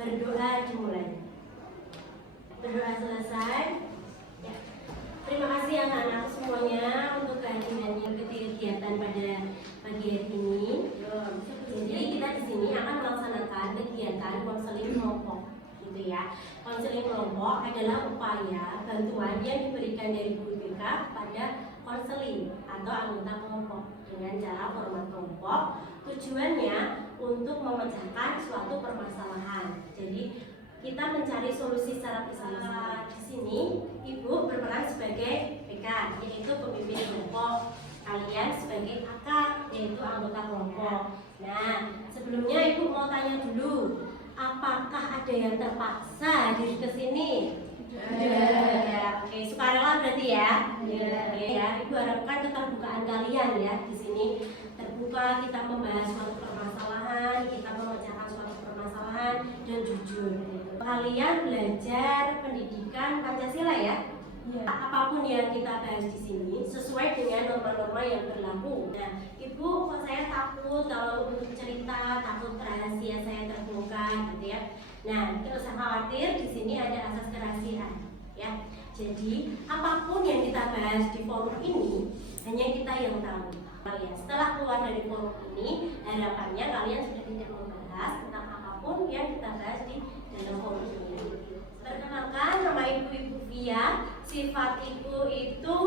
Berdoa dimulai. Berdoa selesai. Ya. Terima kasih anak-anak semuanya untuk kehadirannya ke kegiatan pada pagi hari ini. Jadi kita di sini akan melaksanakan kegiatan konseling kelompok, gitu ya. Konseling kelompok adalah upaya bantuan yang diberikan dari guru BK pada konseling atau anggota kelompok dengan cara format kelompok. Tujuannya untuk memecahkan suatu permasalahan. Jadi kita mencari solusi secara bersama. Di sini Ibu berperan sebagai PK, yaitu pemimpin kelompok. Kalian sebagai AK, yaitu anggota kelompok. Nah, sebelumnya Ibu mau tanya dulu, apakah ada yang terpaksa diri ke sini? Ya, oke, sukarela berarti ya. Ya, Ibu harapkan keterbukaan kalian ya di sini terbuka, kita membahas suatu permasalahan, kita memecahkan suatu permasalahan dan jujur. Kalian belajar pendidikan Pancasila ya. Apapun yang kita bahas di sini sesuai dengan norma-norma yang berlaku. Nah, Ibu, kok saya takut kalau untuk cerita, takut rahasia saya terbongkar, gitu ya. Nah, tidak usah khawatir, di sini ada asas kerahasiaan, ya. Jadi, apapun yang kita bahas di forum ini hanya kita yang tahu. Ya, setelah keluar dari forum ini, harapannya kalian sudah tidak membahas tentang apapun yang kita bahas di dalam forum ini. Perkenalkan, nama Ibu Via. Sifat Ibu itu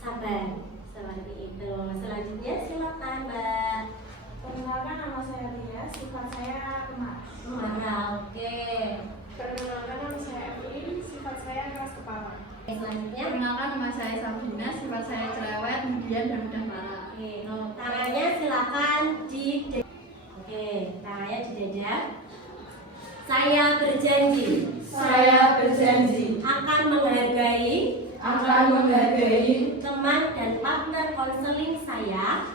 sabar, seperti itu. Selanjutnya silakan Mbak. Perkenalkan, nama saya Ria. Sifat saya Marah, oke. Perkenalkan, nama saya Evelyn. Sifat saya keras kepala. Selanjutnya, Perkenalkan, nama saya Sabrina. Sifat saya cerewet, kemudian dan mudah marah. oke. Tangannya silakan di dada. Oke, tangannya di dada. Saya berjanji akan menghargai teman dan partner konseling saya.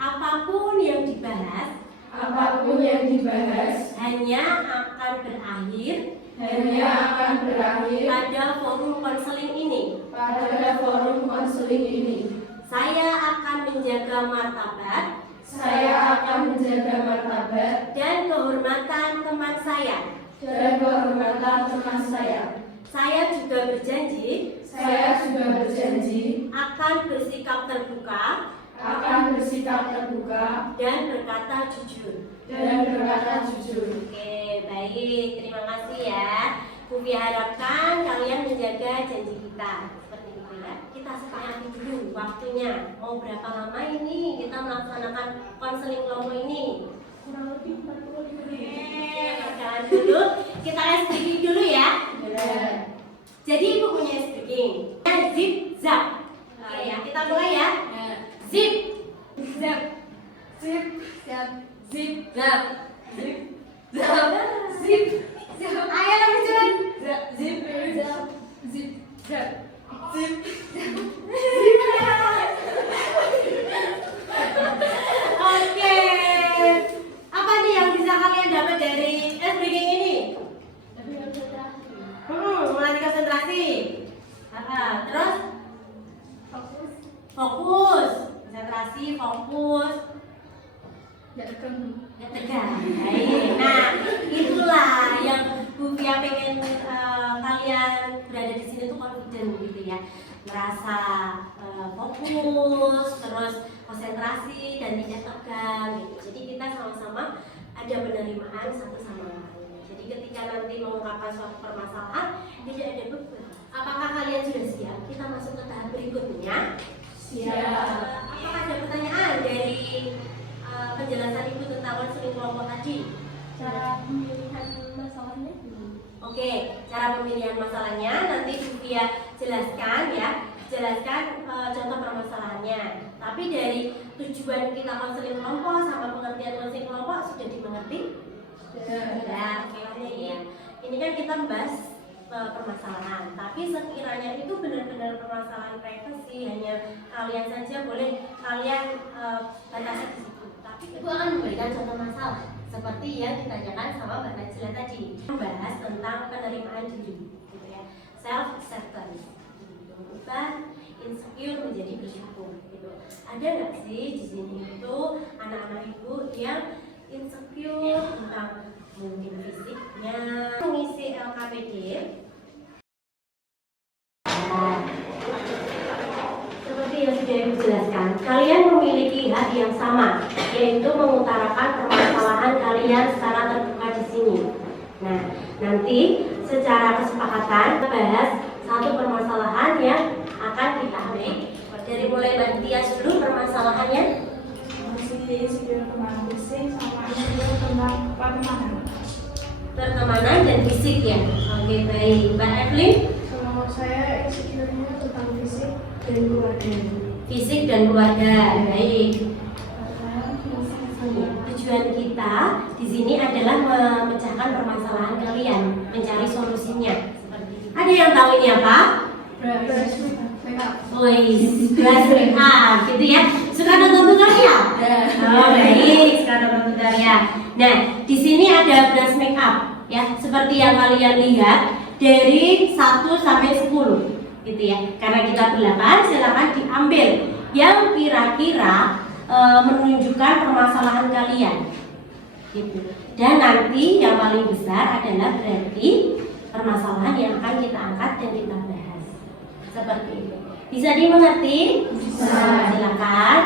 Apapun yang dibahas hanya akan berakhir pada forum konseling ini. Saya akan menjaga martabat dan kehormatan teman saya. Saya juga berjanji akan bersikap terbuka dan berkata jujur. Oke, baik, terima kasih ya. Kami harapkan kalian menjaga janji kita. Seperti itu ya. Kita sepakati dulu waktunya. Mau berapa lama ini kita melaksanakan konseling kelompok ini? Kurang lebih 45 menit. Jangan dulu. Kita speaking dulu ya. Jadi Ibu punya speaking. Zip zap. Oke ya, kita mulai ya. Zip zap. Zip, Siap. Zip zap. zip, Zap. zip, Ayo lebih cepat. zip, Zap. Zip. Zap. zip. Oke. Apa nih yang bisa kalian dapat dari speaking ini? Melatih konsentrasi. Terus fokus, konsentrasi, fokus. Ya, tegang. Baik. Nah, itulah yang Bu Fia pengen kalian berada di sini tuh confident gitu ya, merasa fokus, terus konsentrasi dan tidak tegang gitu. Jadi kita sama-sama ada penerimaan satu sama lain. Jadi ketika nanti mengungkapkan suatu permasalahan tidak ada beban. Apakah kalian sudah siap? Kita Apakah ada pertanyaan dari penjelasan Ibu tentang konseling kelompok tadi? Cara pemilihan masalahnya Oke, cara pemilihan masalahnya nanti Sylvia jelaskan ya. Jelaskan contoh permasalahannya. Tapi dari tujuan kita konseling kelompok sama pengertian konseling kelompok sudah dimengerti? Sudah. Oke, ya. Ini kan kita membahas permasalahan, tapi sekiranya itu benar-benar permasalahan privasi, hanya kalian saja boleh kalian batasi di situ. Tapi Ibu akan memberikan contoh masalah seperti yang ditanyakan sama Mbak Najla tadi, membahas tentang penerimaan diri, gitu ya, self acceptance, mengubah insecure menjadi bersyukur, gitu. Ada nggak sih di sini itu anak-anak Ibu yang insecure tentang mungkin fisiknya, mengisi LKPD? Seperti yang sudah Ibu jelaskan, kalian memiliki hak yang sama, yaitu mengutarakan permasalahan kalian secara terbuka di sini. Nah, nanti secara kesepakatan kita bahas satu permasalahan yang akan kita ambil. Dari mulai Mbak Tias dulu permasalahannya. Masih insecure tentang fisik sama insecure tentang pertemanan. Pertemanan dan fisik ya. Oke, baik. Mbak Evelyn? Kalau saya insecure-nya tentang fisik dan keluarga. Fisik dan keluarga. Baik. Karena Tujuan kita di sini adalah memecahkan permasalahan kalian, mencari solusinya. Ada yang tahu ini apa? Brush make up, gitu ya. Suka nonton tutorial? Oh, baik, suka nonton tutorial. Nah, di sini ada brush make up, ya, seperti yang kalian lihat dari 1 sampai 10, gitu ya. Karena kita berlapan, silakan diambil yang kira-kira menunjukkan permasalahan kalian, gitu. Dan nanti yang paling besar adalah berarti permasalahan yang akan kita angkat dan kita bahas. Seperti itu. Bisa dimengerti? Bisa. Silakan.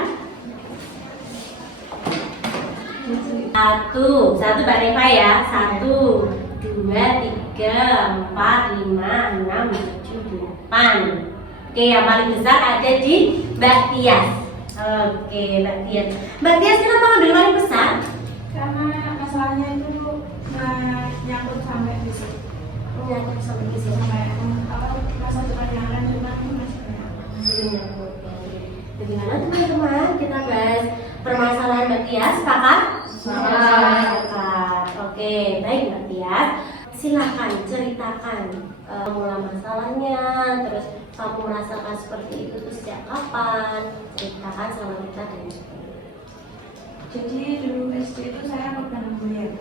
Satu Mbak Reva ya. 1, 2, 3, 4, 5, 6, 7, 8. Oke, yang paling besar ada di Mbak Tias. Oke, Mbak Tias. Mbak Tias kenapa ambil paling besar? karena masalahnya itu nyangkut sampai fisik. Menyangkut sampai di sini. Sampai masa depan yang akan datang masih banyak. Bagaimana teman-teman? Kita bahas permasalahan Mbak Tias, sepakat? Sepakat. Oke, baik Mbak Tias. Silakan ceritakan mula masalahnya, terus kamu merasakan seperti itu tuh sejak kapan? Ceritakan sama kita dan Jadi dulu SD itu saya pernah kuliah.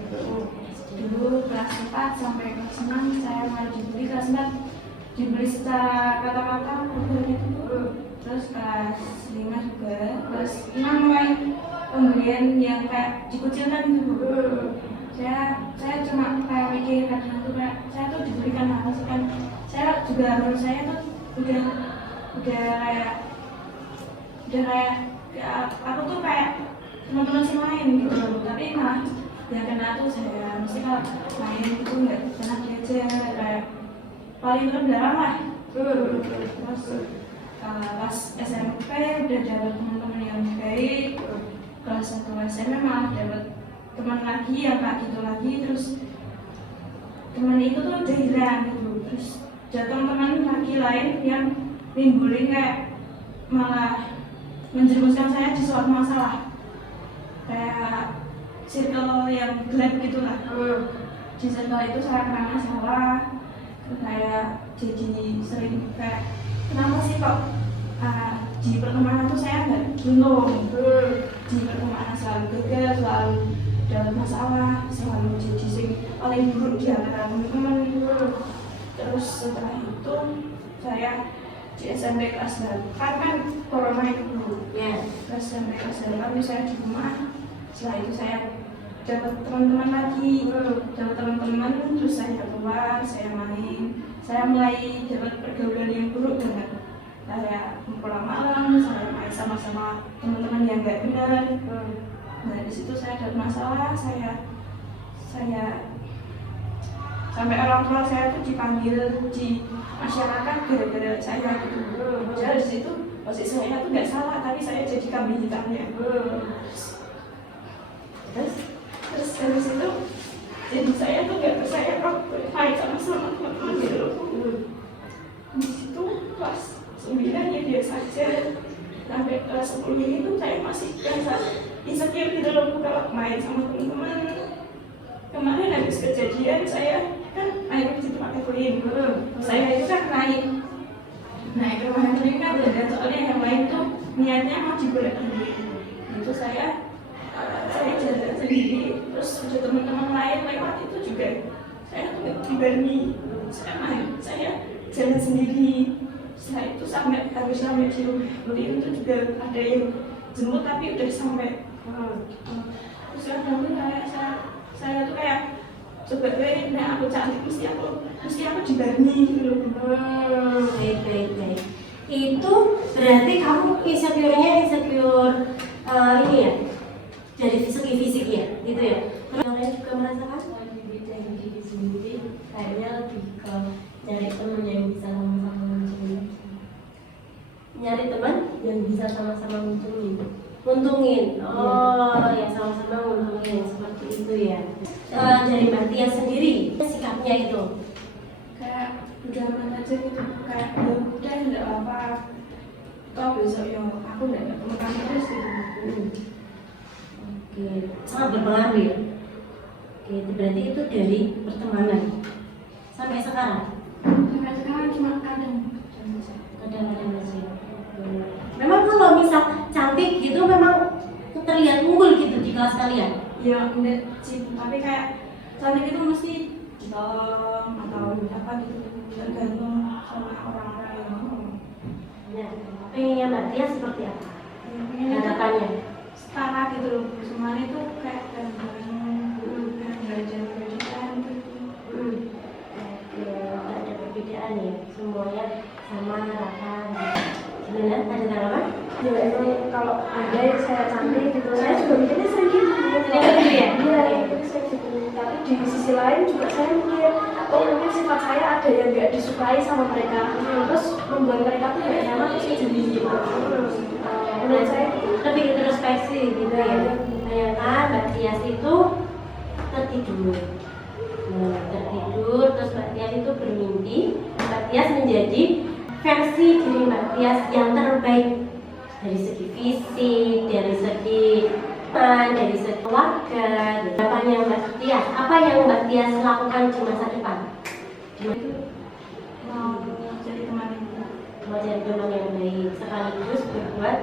Dulu kelas 4 sampai kelas 6 saya mulai dibully. Kelas 4 dibully secara kata-kata, pembulian itu. Terus kelas 5 juga. Kelas 6 mulai pemberian yang kayak dikucilkan gitu. Saya cuma kayak mikir kadang tuh kayak saya tuh diberikan apa sih kan? Saya juga menurut saya tuh udah kayak ya, aku tuh kayak teman-teman sih main gitu, tapi malah yang kena tuh saya mesti kalau main itu nggak enak aja kayak paling rendah lah. Terus pas SMP udah dapat teman-teman yang baik, kelas 1 SMA malah dapat teman lagi yang kayak gitu lagi, terus teman itu tuh udah hilang gitu, terus datang teman lagi lain yang nimbulin kayak malah menjerumuskan saya di suatu masalah kayak circle yang gelap gitulah. Di circle itu saya kena masalah, kayak jadi sering kayak kenapa sih kok di pertemanan tuh saya nggak beruntung, di pertemanan selalu gagal, selalu dalam masalah, selalu jadi sing paling buruk di antara teman-teman. Terus setelah itu saya di SMP kelas 8 kan corona itu dulu. Kelas SMP kelas 8 saya di rumah. Setelah itu saya dapat teman-teman lagi, terus saya keluar, saya main, saya mulai dapat pergaulan yang buruk dengan saya pulang malam, saya main sama-sama teman-teman yang nggak benar. Nah di situ saya ada masalah, saya sampai orang tua saya tuh dipanggil di masyarakat gara-gara saya gitu. Jadi di situ posisi saya tuh nggak salah, tapi saya jadi kambing hitamnya. Terus habis itu jadi saya tuh nggak percaya kalau main sama teman-teman gitu loh. Di situ kelas 9 ya biasa aja, sampai kelas 10 itu saya masih biasa insecure gitu loh kalau main sama teman-teman. Kemarin habis kejadian saya kan air itu pakai koin, saya itu kan naik ke rumah yang kan, dan soalnya yang lain tuh niatnya mau diboleh itu saya jalan sendiri, terus ada teman-teman lain lewat itu juga saya tuh nggak diberani, saya jalan sendiri. Setelah itu sampai di rumah itu juga ada yang jemput tapi udah sampai. Terus saya tuh kayak coba aku cantik mesti aku diberani gitu. Baik. Itu berarti kamu insecure-nya ini ya, dari segi fisik ya, gitu ya. Terus yang lain juga merasakan lagi beda diri sendiri, kayaknya lebih ke nyari teman yang bisa sama-sama nguntungin. nyari teman Yang bisa sama-sama nguntungin. nguntungin. Yang sama-sama nguntungin seperti itu ya. Dari Mbak Tia sendiri sikapnya itu Kayak udah aman aja gitu, kayak ya udah nggak apa, toh besok ya aku nggak ketemu kamu terus gitu. oke, sangat berpengaruh ya. Oke, itu berarti itu dari pertemanan sampai sekarang. Sampai sekarang cuma kadang Kadang-kadang masih. Memang kalau misal cantik gitu memang terlihat unggul gitu di kelas kalian. ya enggak sih, tapi kayak cantik itu mesti atau apa gitu, tergantung sama orang-orang yang mau. Nah, pengennya Mbak Tia seperti apa? Pengennya tuh Harapannya? setara gitu loh, semuanya itu kayak kayak belajar gitu. Oke, nggak ada perbedaan ya, semuanya sama rata. Gimana? Ada tanggapan? Ya emang kalau ada yang saya cantik gitu, saya juga mikirnya saya gitu. Gitu ya? Iya, mikirnya saya gitu. Tapi di sisi lain juga saya mikir, oh mungkin sifat saya ada yang nggak disukai sama mereka, terus membuat mereka tuh nggak nyaman, terus jadi gitu. Menurut saya Lebih introspeksi gitu ya. Bayangkan Mbak Tias itu tertidur. Nah, tertidur terus Mbak Tias itu bermimpi Mbak Tias menjadi versi diri Mbak Tias yang terbaik dari segi fisik, dari segi dari segi keluarga. Harapannya Mbak Tias, apa yang Mbak Tias lakukan di masa depan? Mau jadi teman Mau jadi teman yang baik sekaligus berbuat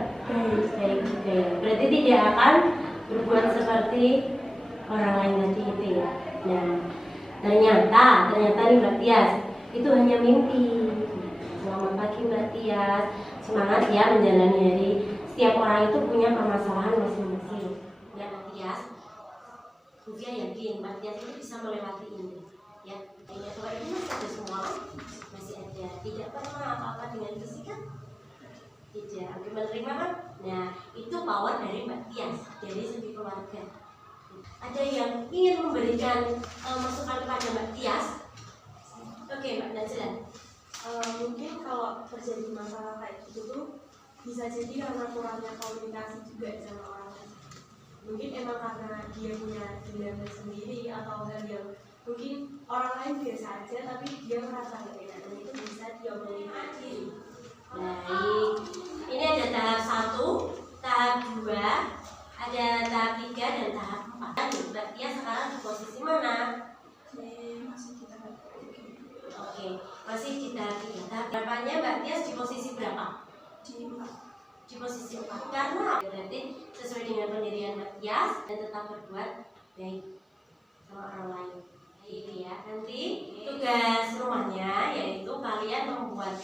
baik juga ya. Berarti tidak akan berbuat seperti orang lain nanti itu ya. Nah, ternyata nih Mbak Tias itu hanya mimpi. Selamat pagi Mbak Tias, semangat ya menjalani hari. Setiap orang itu punya permasalahan masing-masing. Ya Mbak Tias, Bufia yakin Mbak Tias itu bisa melewati ini. Ya, kalau ini masih ada semua, masih ada. Tidak pernah apa-apa dengan fisik kan? Tidak, menerima kan? Nah, itu power dari Mbak Tias, dari segi keluarga. Ada yang ingin memberikan masukan kepada Mbak Tias? Oke, Mbak Najla. Mungkin kalau terjadi masalah kayak gitu tuh bisa jadi karena kurangnya komunikasi juga sama orang lain. Mungkin emang karena dia punya dendam sendiri atau hal yang mungkin orang lain biasa aja tapi dia merasa nggak enak, dan itu bisa diomongin lagi. Baik, ini ada tahap 1, tahap 2, ada tahap 3 dan tahap 4. Mbak Tia sekarang di posisi mana? masih kita Oke, masih di tahap 3. Tahap berapanya Mbak Tia di posisi berapa? Di posisi 4. Karena berarti sesuai dengan pendirian Mbak Tias dan tetap berbuat baik sama orang lain. Ini ya, nanti tugas rumahnya yaitu kalian membuat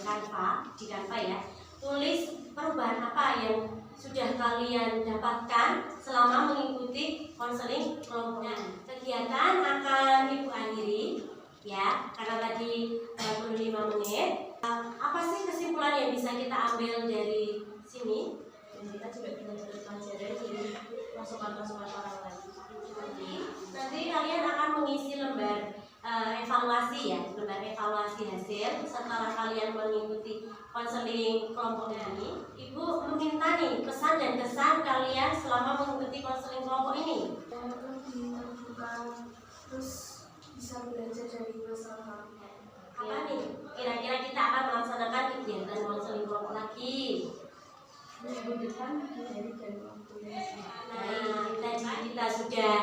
di Canva ya, tulis perubahan apa yang sudah kalian dapatkan selama mengikuti konseling kelompok. Kegiatan akan Ibu akhiri ya, karena tadi 45 menit. Apa sih kesimpulan yang bisa kita ambil dari sini? Dan kita juga belajar pelajaran dari masukan-masukan orang lain. Nanti kalian akan mengisi lembar evaluasi ya, sebenarnya evaluasi hasil setelah kalian mengikuti konseling kelompok ini. Ibu meminta nih pesan dan kesan kalian selama mengikuti konseling kelompok ini. Lebih terbuka, terus bisa belajar dari masalah. Apa nih? Kira-kira kita akan melaksanakan kegiatan konseling kelompok lagi. Minggu depan dari dan waktu. Nah, tadi kita sudah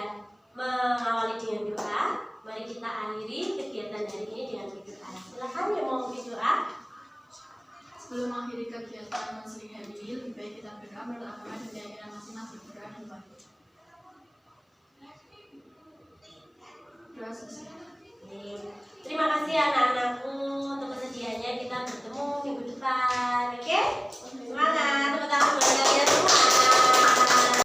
mengawali dengan doa. Mari kita akhiri kegiatan hari ini dengan berdoa. Silakan yang mau berdoa. Sebelum mengakhiri kegiatan konseling hari ini, lebih baik kita berdoa menurut agama dan keyakinan masing-masing. Berdoa dan doa. Doa selesai. Terima kasih anak-anak.